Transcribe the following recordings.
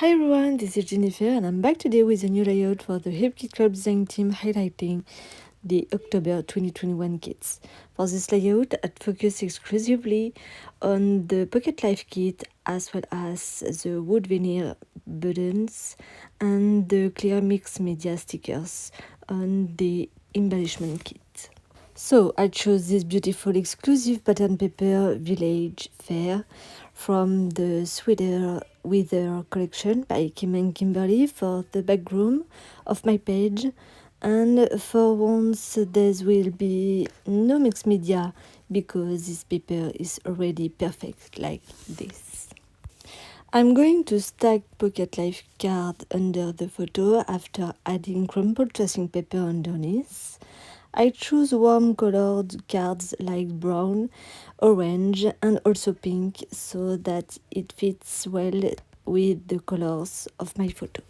Hi everyone, this is Jennifer and I'm back today with a new layout for the Hip Kit Club design team highlighting the October 2021 kits. For this layout, I'd focus exclusively on the Pocket Life kit as well as the wood veneer buttons and the clear mix media stickers on the embellishment kit. So I chose this beautiful exclusive pattern paper Village Fair from the Sweater Weather collection by Kim and Kimberly for the background of my page. And for once there will be no mixed media because this paper is already perfect like this. I'm going to stack Pocket Life card under the photo after adding crumpled tracing paper underneath. I choose warm colored cards like brown, orange and also pink so that it fits well with the colors of my photo.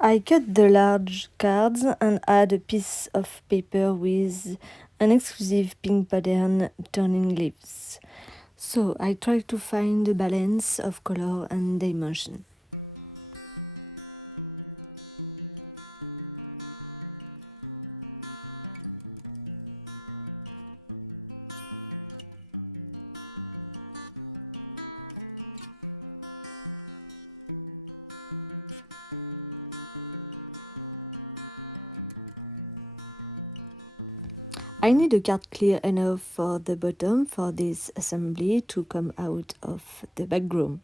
I cut the large cards and add a piece of paper with an exclusive pink pattern turning leaves. So I try to find a balance of color and dimension. I need a card clear enough for the bottom for this assembly to come out of the background.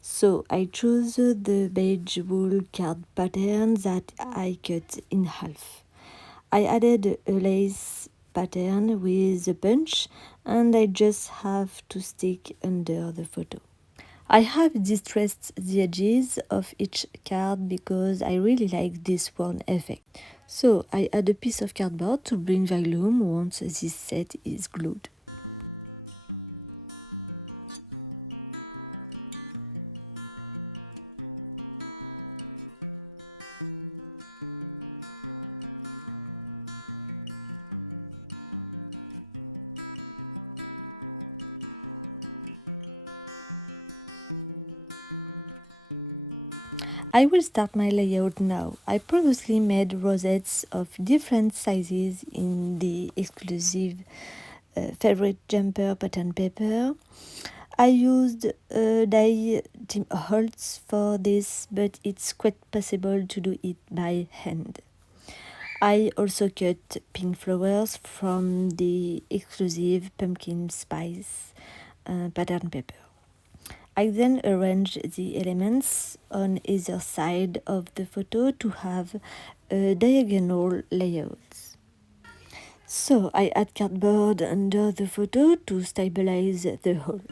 So I chose the beige wool card pattern that I cut in half. I added a lace pattern with a punch and I just have to stick under the photo. I have distressed the edges of each card because I really like this one effect. So I add a piece of cardboard to bring volume once this set is glued. I will start my layout now. I previously made rosettes of different sizes in the exclusive favorite jumper pattern paper. I used dye Tim Holtz for this, but it's quite possible to do it by hand. I also cut pink flowers from the exclusive pumpkin spice pattern paper. I then arrange the elements on either side of the photo to have a diagonal layout. So I add cardboard under the photo to stabilize the whole.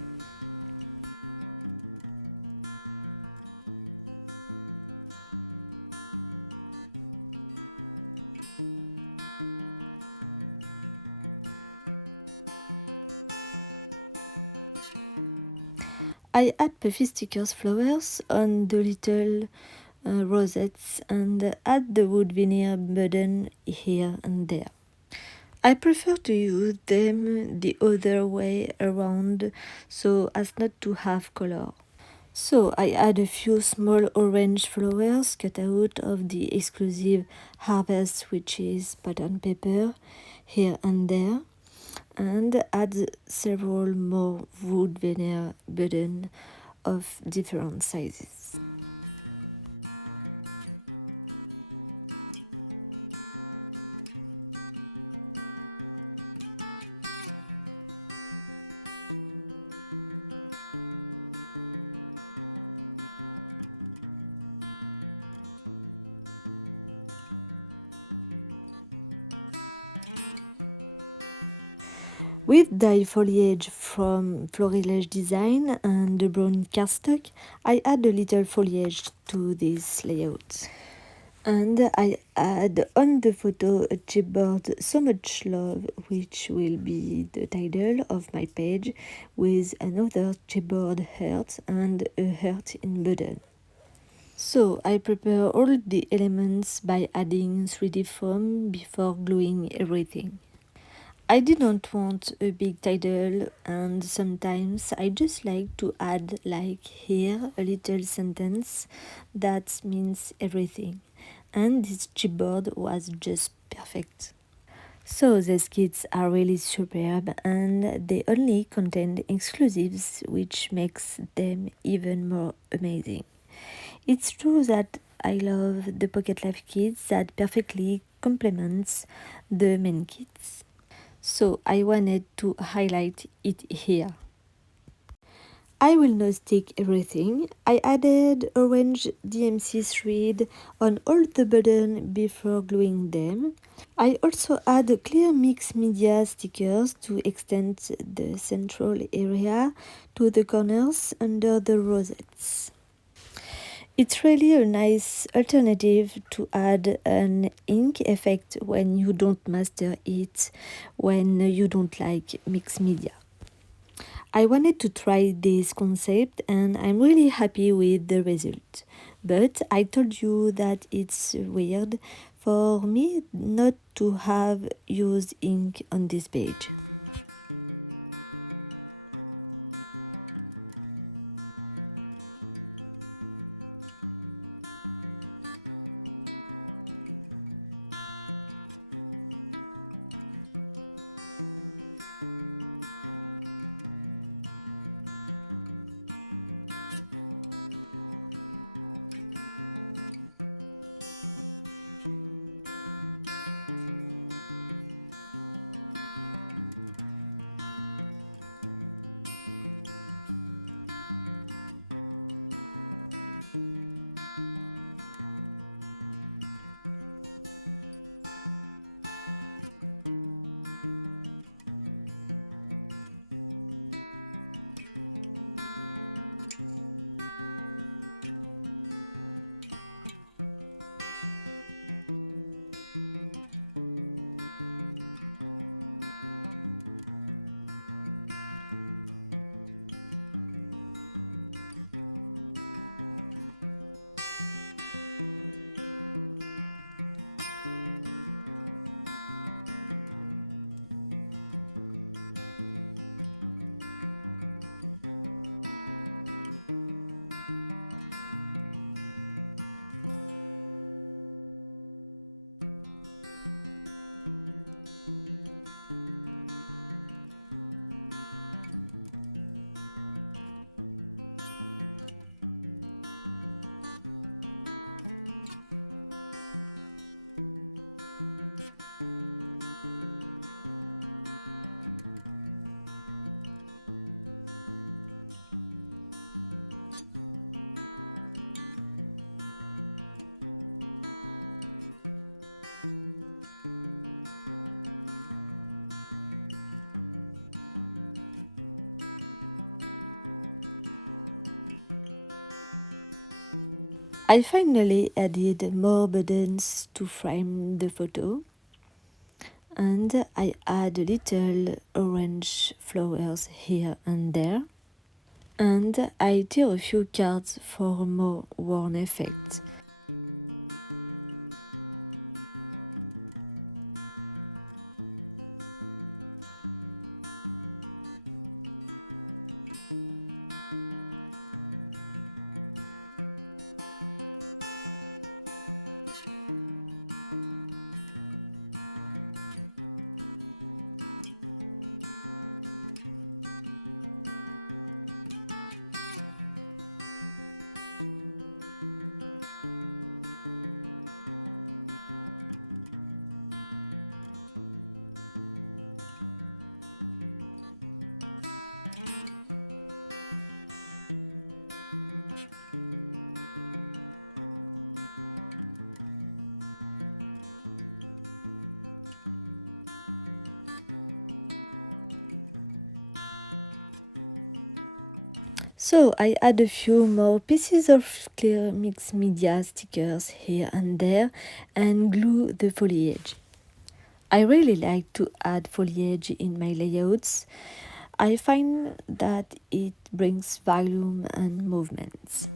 I add puffy stickers flowers on the little rosettes and add the wood veneer button here and there. I prefer to use them the other way around so as not to have color. So I add a few small orange flowers cut out of the exclusive Harvest Witches pattern paper here and there and add several more wood veneer buttons of different sizes. With dye foliage from Florilège Design and the brown cardstock, I add a little foliage to this layout. And I add on the photo a chipboard So Much Love, which will be the title of my page, with another chipboard heart and a heart in button. So I prepare all the elements by adding 3D foam before gluing everything. I didn't want a big title, and sometimes I just like to add, like here, a little sentence that means everything. And this chipboard was just perfect. So these kits are really superb and they only contain exclusives, which makes them even more amazing. It's true that I love the Pocket Life kits that perfectly complements the main kits. So I wanted to highlight it here. I will not stick everything. I added orange DMC thread on all the buttons before gluing them. I also add clear mixed media stickers to extend the central area to the corners under the rosettes. It's really a nice alternative to add an ink effect when you don't master it, when you don't like mixed media. I wanted to try this concept and I'm really happy with the result. But I told you that it's weird for me not to have used ink on this page. I finally added more buttons to frame the photo and I add little orange flowers here and there. And I tear a few cards for a more worn effect. So I add a few more pieces of clear mixed media stickers here and there and glue the foliage. I really like to add foliage in my layouts. I find that it brings volume and movements.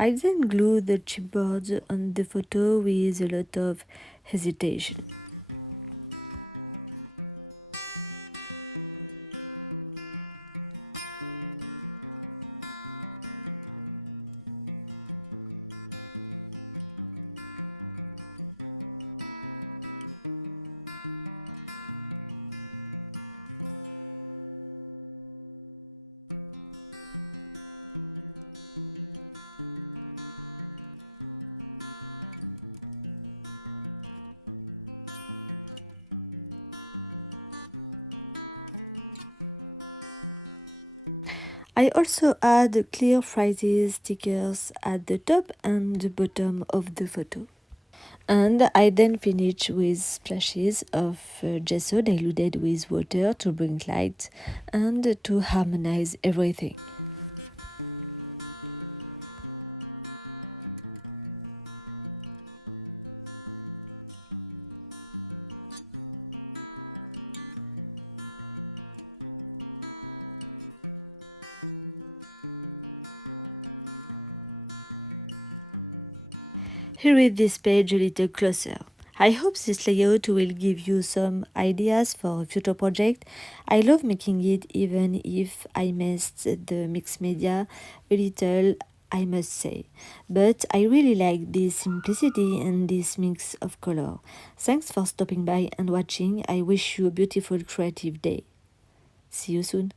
I then glue the chipboard on the photo with a lot of hesitation. I also add clear phrases stickers at the top and the bottom of the photo. And I then finish with splashes of gesso diluted with water to bring light and to harmonize everything. Here with this page a little closer. I hope this layout will give you some ideas for a future project. I love making it even if I messed the mixed media a little, I must say. But I really like this simplicity and this mix of color. Thanks for stopping by and watching. I wish you a beautiful creative day. See you soon.